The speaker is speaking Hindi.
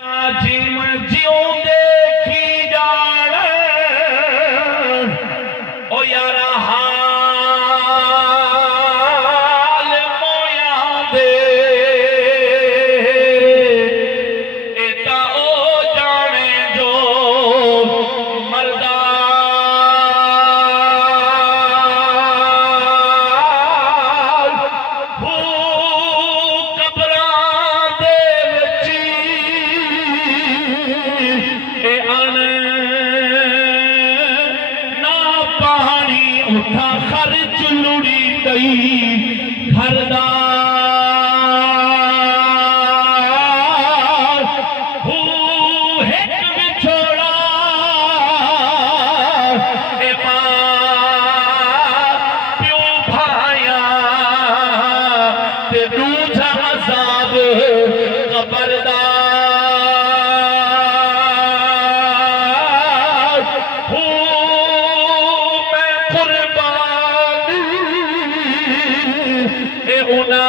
जिम जियों देखी जान ओ यारा हाल मोया दे एता ओ जाने जो मरदा उठा खर्च लुड़ी गई घरदार एक बिछोड़ा ए प्यो भाया ते दूजा अजाब खबरदार कुर्बानी उना